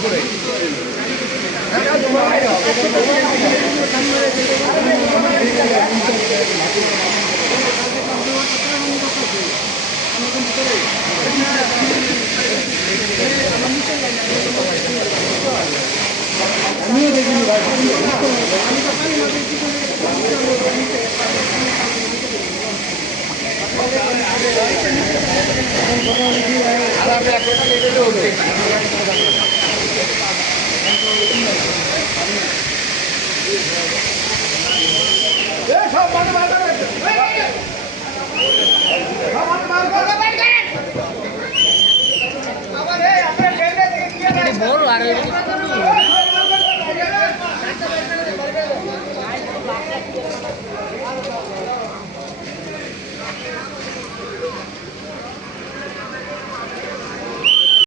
Gracias. bolo, ar